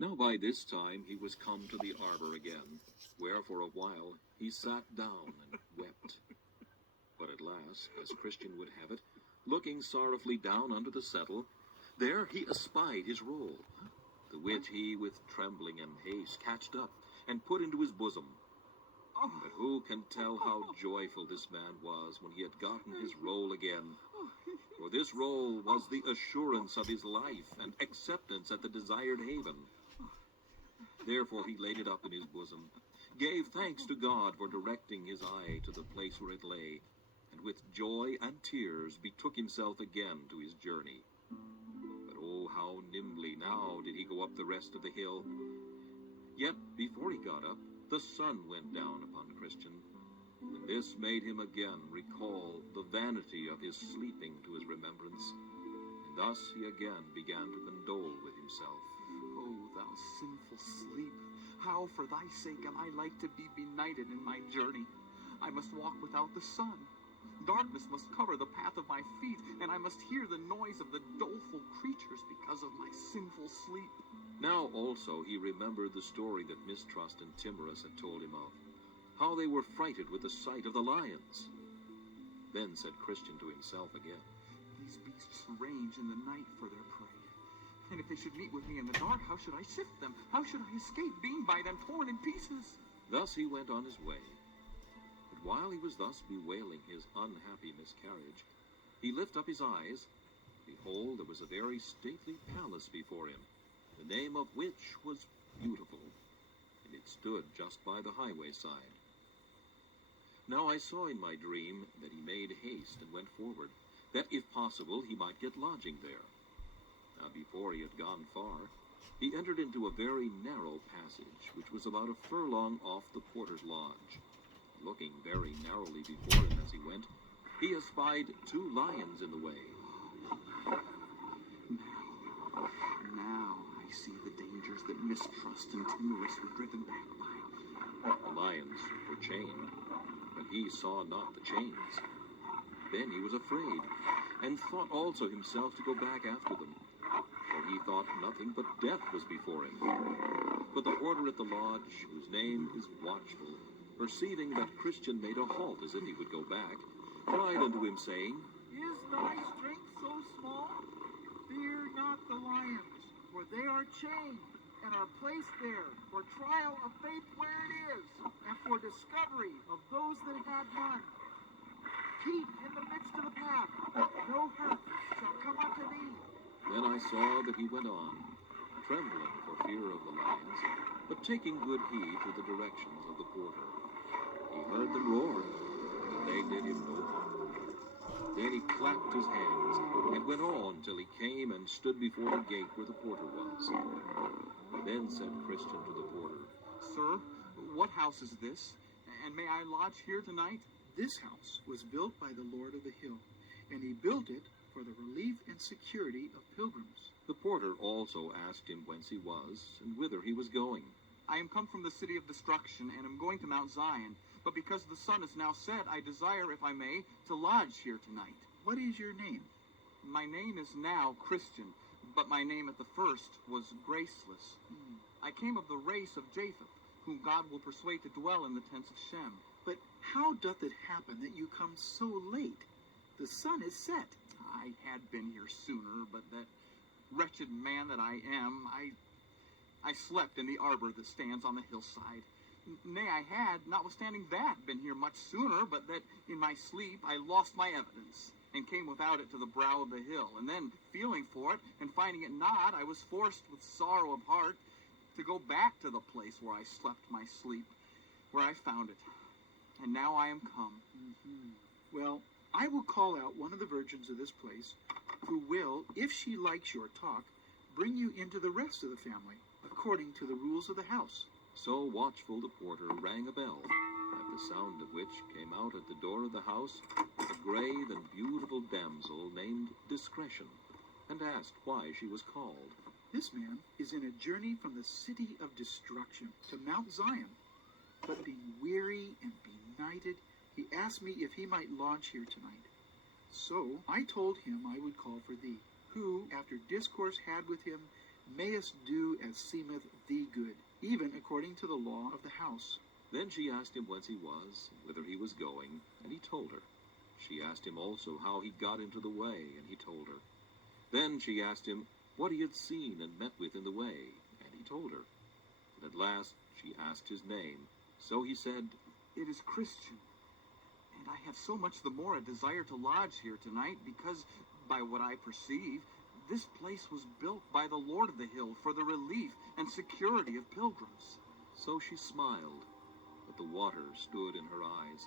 Now by this time he was come to the arbor again, where for a while he sat down and wept. But at last, as Christian would have it, looking sorrowfully down under the settle, there he espied his roll, the which he with trembling and haste catched up, and put into his bosom. But who can tell how joyful this man was when he had gotten his roll again? For this roll was the assurance of his life and acceptance at the desired haven. Therefore he laid it up in his bosom, gave thanks to God for directing his eye to the place where it lay, and with joy and tears betook himself again to his journey. But oh, how nimbly now did he go up the rest of the hill! Yet before he got up, the sun went down upon Christian, and this made him again recall the vanity of his sleeping to his remembrance, and thus he again began to condole with himself. O thou sinful sleep, how for thy sake am I like to be benighted in my journey? I must walk without the sun. Darkness must cover the path of my feet, and I must hear the noise of the doleful creatures because of my sinful sleep. Now also he remembered the story that Mistrust and Timorous had told him of, how they were frighted with the sight of the lions. Then said Christian to himself again, These beasts range in the night for their prey. And if they should meet with me in the dark, how should I shift them? How should I escape being by them torn in pieces? Thus he went on his way. But while he was thus bewailing his unhappy miscarriage, he lifted up his eyes. Behold, there was a very stately palace before him, the name of which was Beautiful, and it stood just by the highway side. Now I saw in my dream that he made haste and went forward, that if possible he might get lodging there. Now before he had gone far, he entered into a very narrow passage, which was about a furlong off the porter's lodge. Looking very narrowly before him as he went, he espied 2 lions in the way. Now I see the dangers that Mistrust and Timorous were driven back by. The lions were chained, but he saw not the chains. Then he was afraid, and thought also himself to go back after them, for he thought nothing but death was before him. But the porter at the lodge, whose name is Watchful, perceiving that Christian made a halt as if he would go back, cried unto him, saying, Is thy strength so small? Fear not the lions, for they are chained, and are placed there for trial of faith where it is, and for discovery of those that have none. Keep in the midst of the path, no hurt shall come unto thee. Then I saw that he went on, trembling for fear of the lions, but taking good heed to the directions of the porter. He heard them roar, but they did him no harm. Then he clapped his hands, and went on till he came and stood before the gate where the porter was. Then said Christian to the porter, Sir, what house is this? And may I lodge here tonight? This house was built by the Lord of the Hill, and he built it for the relief and security of pilgrims. The porter also asked him whence he was, and whither he was going. I am come from the city of destruction, and am going to Mount Zion. But because the sun is now set, I desire, if I may, to lodge here tonight. What is your name? My name is now Christian, but my name at the first was Graceless. I came of the race of Japheth, whom God will persuade to dwell in the tents of Shem. But how doth it happen that you come so late? The sun is set. I had been here sooner, but that wretched man that I am, I slept in the arbor that stands on the hillside. Nay, I had, notwithstanding that, been here much sooner, but that in my sleep I lost my evidence, and came without it to the brow of the hill. And then, feeling for it, and finding it not, I was forced with sorrow of heart to go back to the place where I slept my sleep, where I found it. And now I am come. Well, I will call out one of the virgins of this place, who will, if she likes your talk, bring you into the rest of the family, according to the rules of the house. So Watchful the porter rang a bell, at the sound of which came out at the door of the house a grave and beautiful damsel named Discretion, and asked why she was called. This man is in a journey from the city of destruction to Mount Zion, but being weary and benighted, he asked me if he might lodge here tonight. So I told him I would call for thee, who, after discourse had with him, mayest do as seemeth thee good, even according to the law of the house. Then she asked him whence he was, whither he was going, and he told her. She asked him also how he got into the way, and he told her. Then she asked him what he had seen and met with in the way, and he told her. And at last she asked his name. So he said, It is Christian, and I have so much the more a desire to lodge here tonight, because, by what I perceive, this place was built by the Lord of the Hill for the relief and security of pilgrims. So she smiled, but the water stood in her eyes.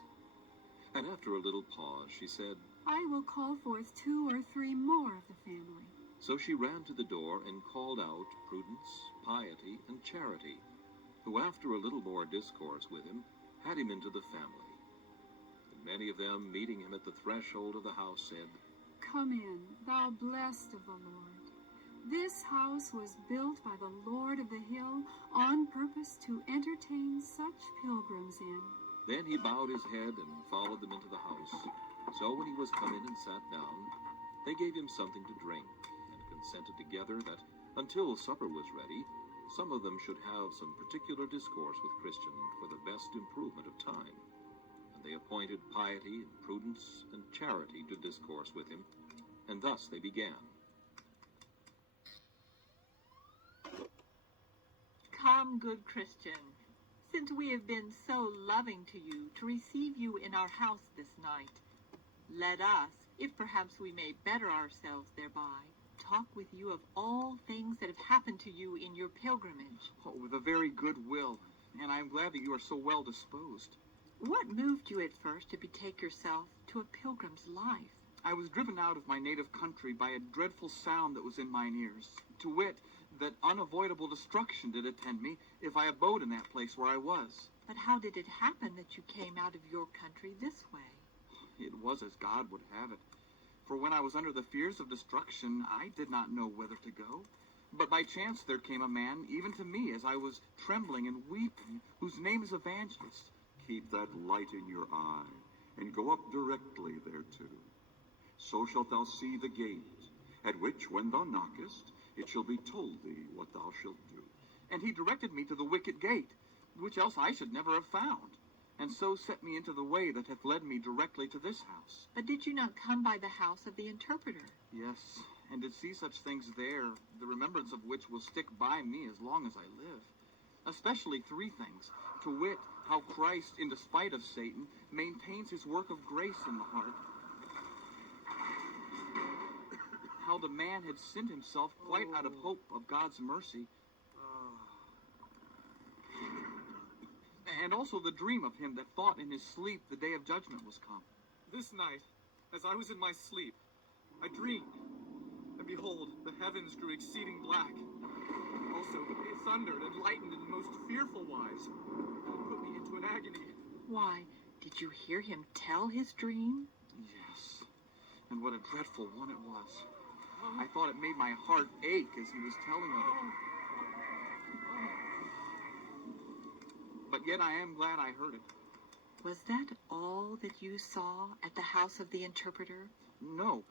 And after a little pause she said, I will call forth 2 or 3 more of the family. So she ran to the door and called out Prudence, Piety, and Charity, who after a little more discourse with him, had him into the family. And many of them, meeting him at the threshold of the house, said, Come in, thou blessed of the Lord. This house was built by the Lord of the Hill on purpose to entertain such pilgrims in. Then he bowed his head and followed them into the house. So when he was come in and sat down, they gave him something to drink, and consented together that, until supper was ready, some of them should have some particular discourse with Christian for the best improvement of time. And they appointed Piety and Prudence and Charity to discourse with him, and thus they began. Come, good Christian, since we have been so loving to you to receive you in our house this night, let us, if perhaps we may better ourselves thereby, talk with you of all things that have happened to you in your pilgrimage. Oh, with a very good will, and I am glad that you are so well disposed. What moved you at first to betake yourself to a pilgrim's life? I was driven out of my native country by a dreadful sound that was in mine ears, to wit, that unavoidable destruction did attend me if I abode in that place where I was. But how did it happen that you came out of your country this way? It was as God would have it. For when I was under the fears of destruction, I did not know whither to go. But by chance there came a man, even to me, as I was trembling and weeping, whose name is Evangelist. Keep that light in your eye, and go up directly thereto. So shalt thou see the gate, at which, when thou knockest, it shall be told thee what thou shalt do. And he directed me to the wicket gate, which else I should never have found, and so set me into the way that hath led me directly to this house. But did you not come by the house of the interpreter? Yes, and did see such things there, the remembrance of which will stick by me as long as I live. Especially 3 things, to wit, how Christ, in despite of Satan, maintains his work of grace in the heart, how the man had sinned himself quite out of hope of God's mercy, and also the dream of him that thought in his sleep the day of judgment was come. This night, as I was in my sleep, I dreamed, and behold, the heavens grew exceeding black. Also, it thundered and lightened in most fearful wise, and put me into an agony. Why, did you hear him tell his dream? Yes, and what a dreadful one it was. I thought it made my heart ache as he was telling of it. But yet I am glad I heard it. Was that all that you saw at the house of the interpreter? No,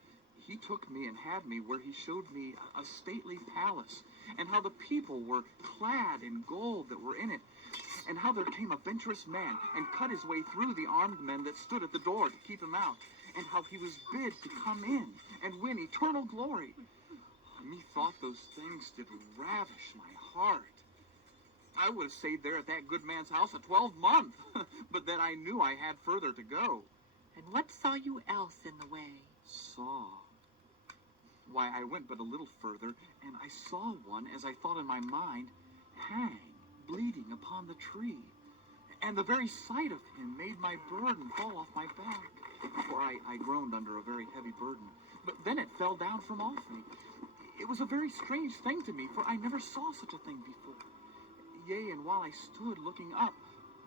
he took me and had me where he showed me a stately palace, and how the people were clad in gold that were in it, and how there came a venturous man and cut his way through the armed men that stood at the door to keep him out, and how he was bid to come in and win eternal glory. Methought those things did ravish my heart. I would have stayed there at that good man's house a 12-month, but that I knew I had further to go. And what saw you else in the way? Saw? Why, I went but a little further, and I saw one, as I thought in my mind, hang, bleeding upon the tree. And the very sight of him made my burden fall off my back, for I groaned under a very heavy burden. But then it fell down from off me. It was a very strange thing to me, for I never saw such a thing before. Yea, and while I stood looking up,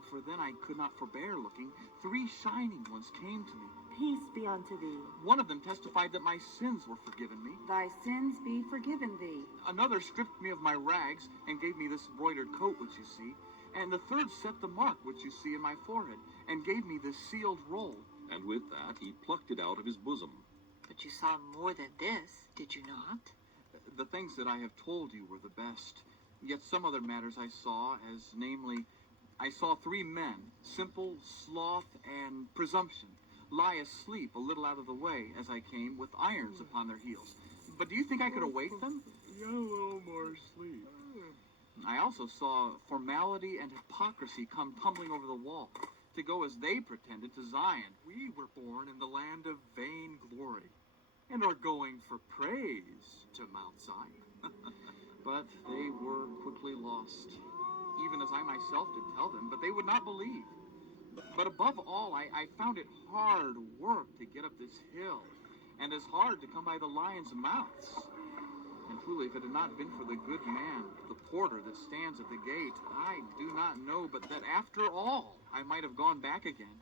for then I could not forbear looking, 3 shining ones came to me. Peace be unto thee. One of them testified that my sins were forgiven me. Thy sins be forgiven thee. Another stripped me of my rags and gave me this embroidered coat which you see. And the third set the mark which you see in my forehead, and gave me this sealed roll. And with that he plucked it out of his bosom. But you saw more than this, did you not? The things that I have told you were the best. Yet some other matters I saw, as namely, I saw 3 men, simple, sloth, and presumption, lie asleep a little out of the way as I came, with irons upon their heels. But do you think I could awake them? Get a little more sleep. I also saw formality and hypocrisy come tumbling over the wall, to go as they pretended to Zion. We were born in the land of vain glory, and are going for praise to Mount Zion. But they were quickly lost, even as I myself did tell them, but they would not believe. But above all, I found it hard work to get up this hill, and as hard to come by the lions' mouths. And truly, if it had not been for the good man, the porter that stands at the gate, I do not know but that after all, I might have gone back again.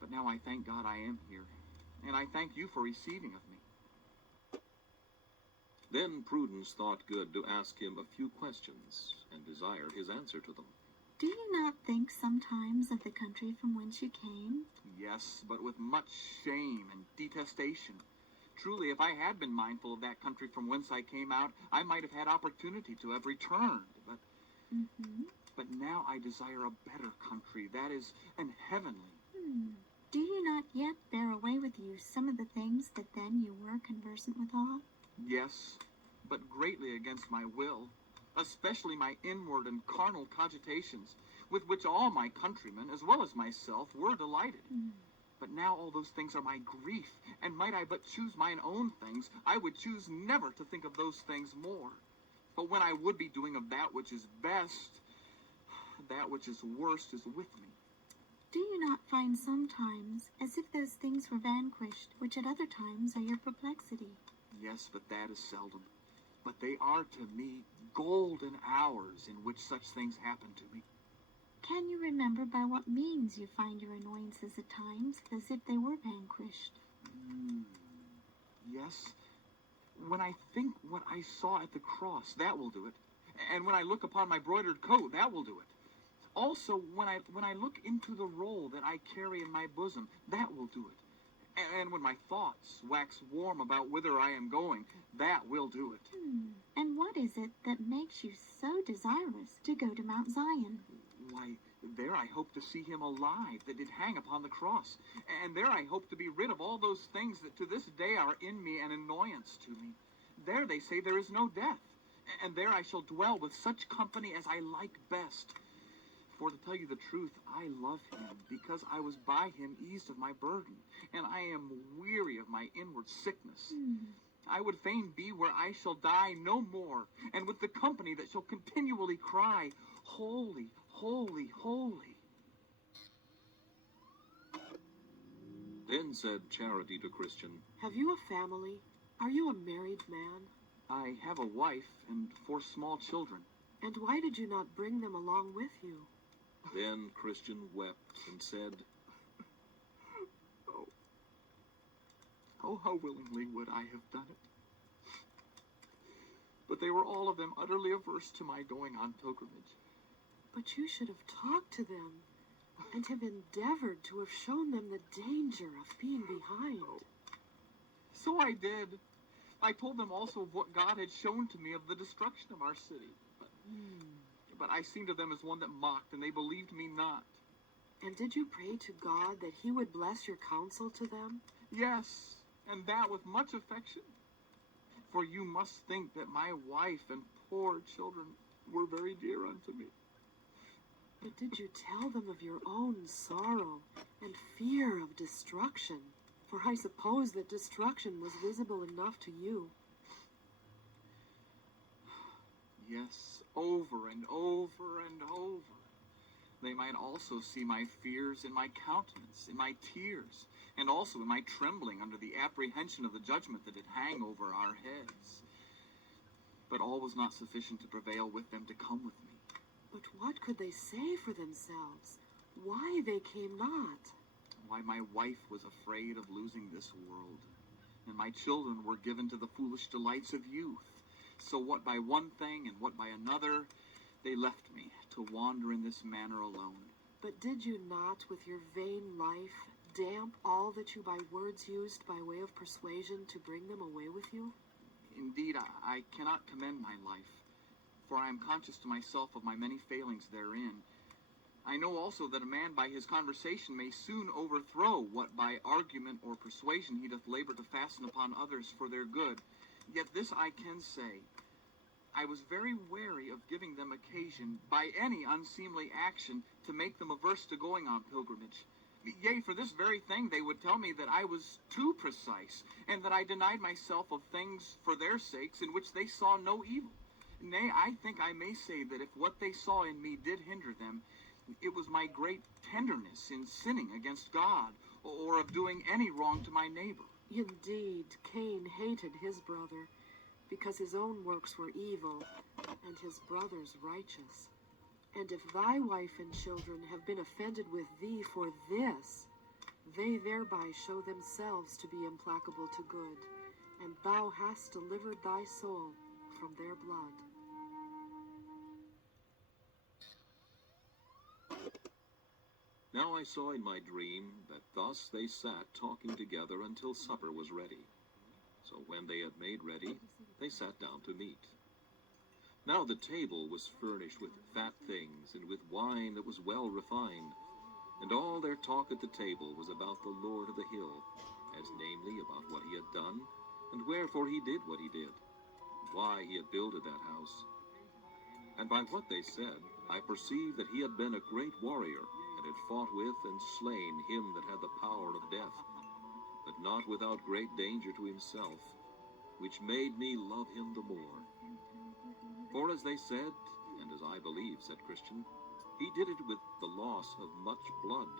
But now I thank God I am here, and I thank you for receiving of me. Then Prudence thought good to ask him a few questions, and desired his answer to them. Do you not think sometimes of the country from whence you came? Yes, but with much shame and detestation. Truly, if I had been mindful of that country from whence I came out, I might have had opportunity to have returned. But now I desire a better country, that is, an heavenly. Do you not yet bear away with you some of the things that then you were conversant withal? Yes, but greatly against my will, especially my inward and carnal cogitations, with which all my countrymen, as well as myself, were delighted. But now all those things are my grief, and might I but choose mine own things, I would choose never to think of those things more. But when I would be doing of that which is best, that which is worst is with me. Do you not find sometimes as if those things were vanquished, which at other times are your perplexity? Yes, but that is seldom. But they are to me golden hours in which such things happen to me. Can you remember by what means you find your annoyances at times as if they were vanquished? Yes. When I think what I saw at the cross, that will do it. And when I look upon my broidered coat, that will do it. Also, when I look into the roll that I carry in my bosom, that will do it. And when my thoughts wax warm about whither I am going, that will do it. And what is it that makes you so desirous to go to Mount Zion? Why, there I hope to see him alive that did hang upon the cross. And there I hope to be rid of all those things that to this day are in me an annoyance to me. There they say there is no death. And there I shall dwell with such company as I like best. For to tell you the truth, I love him, because I was by him eased of my burden, and I am weary of my inward sickness. I would fain be where I shall die no more, and with the company that shall continually cry, Holy, holy, holy. Then said Charity to Christian, Have you a family? Are you a married man? I have a wife and 4 small children. And why did you not bring them along with you? Then Christian wept and said, Oh, how willingly would I have done it. But they were all of them utterly averse to my going on pilgrimage. But you should have talked to them, and have endeavored to have shown them the danger of being behind. So I did. I told them also of what God had shown to me of the destruction of our city. But I seemed to them as one that mocked, and they believed me not. And did you pray to God that he would bless your counsel to them? Yes, and that with much affection. For you must think that my wife and poor children were very dear unto me. But did you tell them of your own sorrow and fear of destruction? For I suppose that destruction was visible enough to you. Yes, over and over and over. They might also see my fears in my countenance, in my tears, and also in my trembling under the apprehension of the judgment that did hang over our heads. But all was not sufficient to prevail with them to come with me. But what could they say for themselves? Why they came not? Why, my wife was afraid of losing this world, and my children were given to the foolish delights of youth. So what by one thing and what by another, they left me to wander in this manner alone. But did you not, with your vain life, damp all that you by words used by way of persuasion to bring them away with you? Indeed, I cannot commend my life, for I am conscious to myself of my many failings therein. I know also that a man by his conversation may soon overthrow what by argument or persuasion he doth labor to fasten upon others for their good. Yet this I can say, I was very wary of giving them occasion by any unseemly action to make them averse to going on pilgrimage. Yea, for this very thing they would tell me that I was too precise, and that I denied myself of things for their sakes in which they saw no evil. Nay, I think I may say that if what they saw in me did hinder them, it was my great tenderness in sinning against God, or of doing any wrong to my neighbor. Indeed, Cain hated his brother, because his own works were evil, and his brother's righteous. And if thy wife and children have been offended with thee for this, they thereby show themselves to be implacable to good, and thou hast delivered thy soul from their blood. Now I saw in my dream that thus they sat talking together until supper was ready. So when they had made ready, they sat down to meat. Now the table was furnished with fat things, and with wine that was well refined. And all their talk at the table was about the Lord of the hill, as namely about what he had done, and wherefore he did what he did, and why he had builded that house. And by what they said, I perceived that he had been a great warrior, and had fought with and slain him that had the power of death, but not without great danger to himself, which made me love him the more. For as they said, and as I believe, said Christian, he did it with the loss of much blood.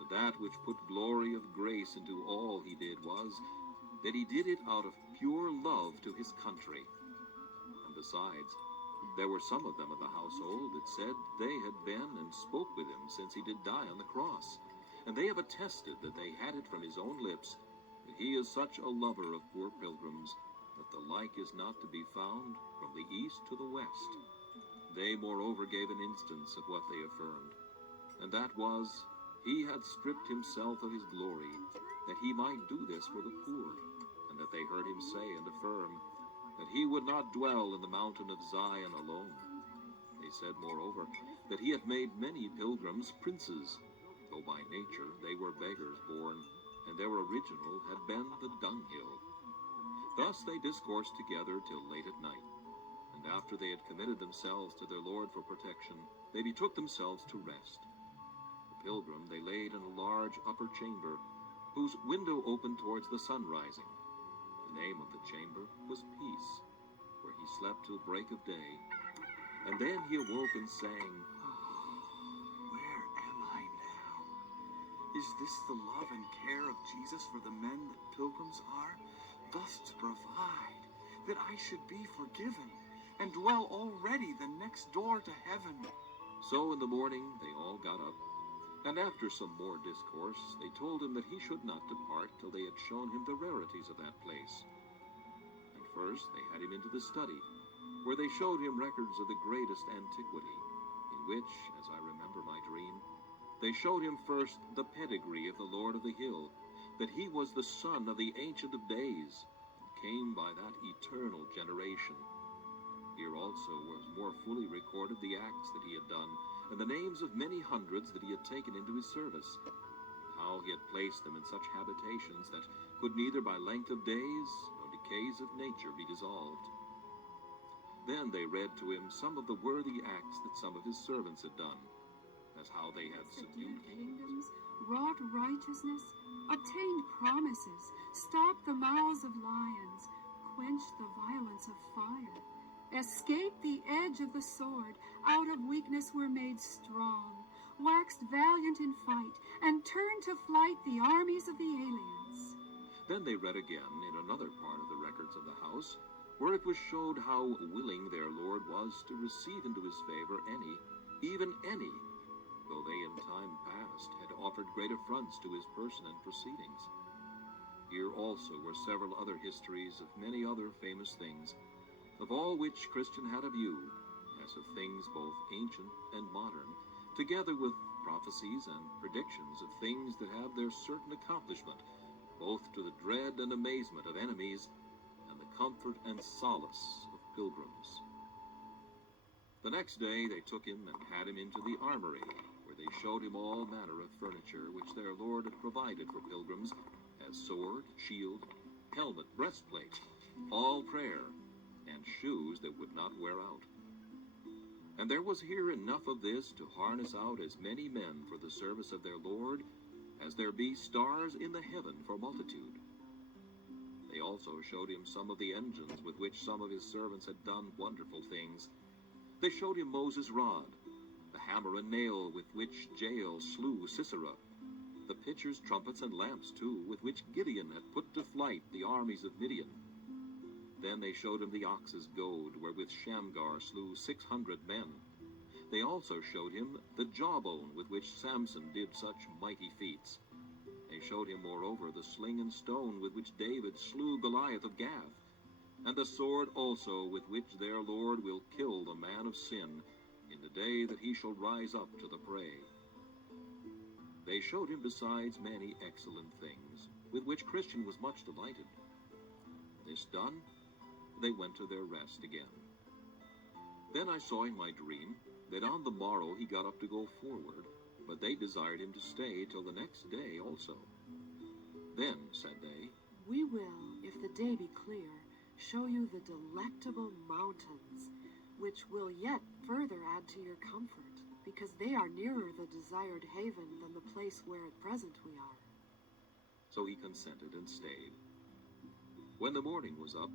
But that which put glory of grace into all he did was, that he did it out of pure love to his country. And besides, there were some of them of the household that said they had been and spoke with him since he did die on the cross. And they have attested that they had it from his own lips, that he is such a lover of poor pilgrims, that the like is not to be found from the east to the west. They moreover gave an instance of what they affirmed, and that was, he had stripped himself of his glory, that he might do this for the poor, and that they heard him say and affirm, that he would not dwell in the mountain of Zion alone. They said moreover, that he had made many pilgrims princes, though by nature they were beggars born, and their original had been the dunghill. Thus they discoursed together till late at night, and after they had committed themselves to their Lord for protection, they betook themselves to rest. The pilgrim they laid in a large upper chamber, whose window opened towards the sun rising. The name of the chamber was Peace, where he slept till break of day. And then he awoke and sang, Where am I now? Is this the love and care of Jesus for the men that pilgrims are? Thus to provide that I should be forgiven, and dwell already the next door to heaven. So in the morning they all got up, and after some more discourse, they told him that he should not depart till they had shown him the rarities of that place. And first they had him into the study, where they showed him records of the greatest antiquity, in which, as I remember my dream, they showed him first the pedigree of the Lord of the hill, that he was the son of the Ancient of Days, and came by that eternal generation. Here also was more fully recorded the acts that he had done, and the names of many hundreds that he had taken into his service, how he had placed them in such habitations that could neither by length of days nor decays of nature be dissolved. Then they read to him some of the worthy acts that some of his servants had done, as how they had subdued kingdoms, wrought righteousness, obtained promises, stopped the mouths of lions, quenched the violence of fire, escaped the edge of the sword, out of weakness were made strong, waxed valiant in fight, and turned to flight the armies of the aliens. Then they read again in another part of the records of the house, where it was showed how willing their Lord was to receive into his favor any, even any, though they in time past had offered great affronts to his person and proceedings. Here also were several other histories of many other famous things, of all which Christian had a view, as of things both ancient and modern, together with prophecies and predictions of things that have their certain accomplishment, both to the dread and amazement of enemies, and the comfort and solace of pilgrims. The next day they took him and had him into the armory, where they showed him all manner of furniture which their Lord had provided for pilgrims, as sword, shield, helmet, breastplate, all prayer, and shoes that would not wear out. And there was here enough of this to harness out as many men for the service of their Lord as there be stars in the heaven for multitude. They also showed him some of the engines with which some of his servants had done wonderful things. They showed him Moses' rod, the hammer and nail with which Jael slew Sisera, the pitchers, trumpets, and lamps, too, with which Gideon had put to flight the armies of Midian. Then they showed him the ox's goad, wherewith Shamgar slew 600 men. They also showed him the jawbone with which Samson did such mighty feats. They showed him, moreover, the sling and stone with which David slew Goliath of Gath, and the sword also with which their Lord will kill the man of sin in the day that he shall rise up to the prey. They showed him besides many excellent things, with which Christian was much delighted. This done, they went to their rest again. Then I saw in my dream that on the morrow he got up to go forward, but they desired him to stay till the next day also. Then, said they, We will, if the day be clear, show you the delectable mountains, which will yet further add to your comfort, because they are nearer the desired haven than the place where at present we are. So he consented and stayed. When the morning was up,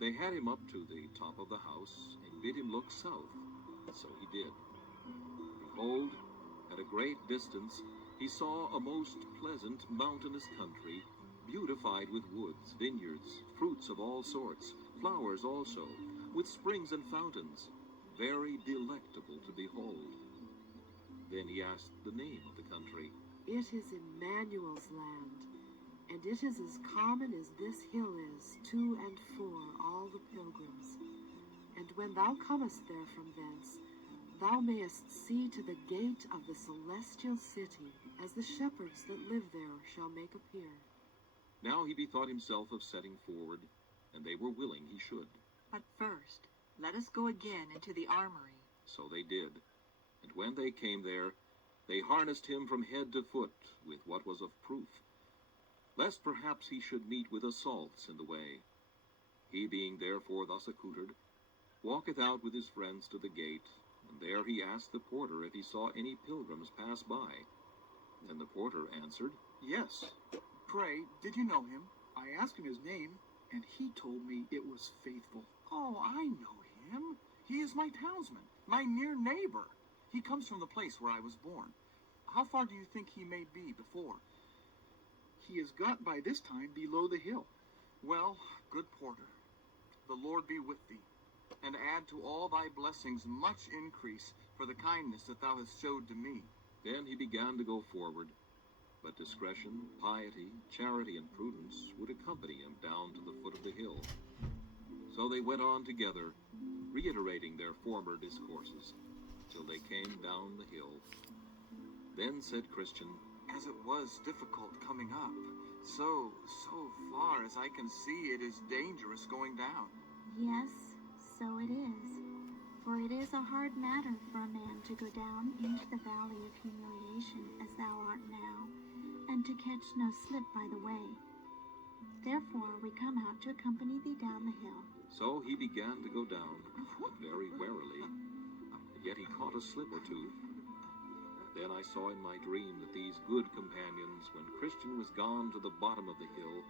they had him up to the top of the house, and bid him look south. So he did. Behold, at a great distance, he saw a most pleasant mountainous country, beautified with woods, vineyards, fruits of all sorts, flowers also, with springs and fountains, very delectable to behold. Then he asked the name of the country. It is Emmanuel's land, and it is as common as this hill is to and for all the pilgrims. And when thou comest there from thence, thou mayest see to the gate of the celestial city, as the shepherds that live there shall make appear. Now he bethought himself of setting forward, and they were willing he should. But first, let us go again into the armory. So they did. And when they came there, they harnessed him from head to foot with what was of proof, lest perhaps he should meet with assaults in the way. He being therefore thus accoutred, walketh out with his friends to the gate, and there he asked the porter if he saw any pilgrims pass by. And the porter answered, Yes. Pray, did you know him? I asked him his name, and he told me it was Faithful. Oh, I know him. He is my townsman, my near neighbor. He comes from the place where I was born. How far do you think he may be before? He has got by this time below the hill. Well, good porter, the Lord be with thee, and add to all thy blessings much increase for the kindness that thou hast showed to me. Then he began to go forward, but discretion, piety, charity, and prudence would accompany him down to the foot of the hill. So they went on together, reiterating their former discourses, till they came down the hill. Then said Christian, As it was difficult coming up, so far as I can see, it is dangerous going down. Yes, so it is. For it is a hard matter for a man to go down into the valley of humiliation as thou art now, and to catch no slip by the way. Therefore we come out to accompany thee down the hill. So he began to go down, but very warily, yet he caught a slip or two. Then I saw in my dream that these good companions, when Christian was gone to the bottom of the hill,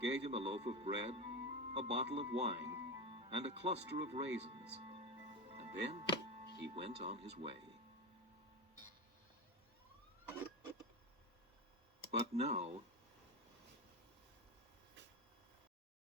gave him a loaf of bread, a bottle of wine, and a cluster of raisins. And then he went on his way. But now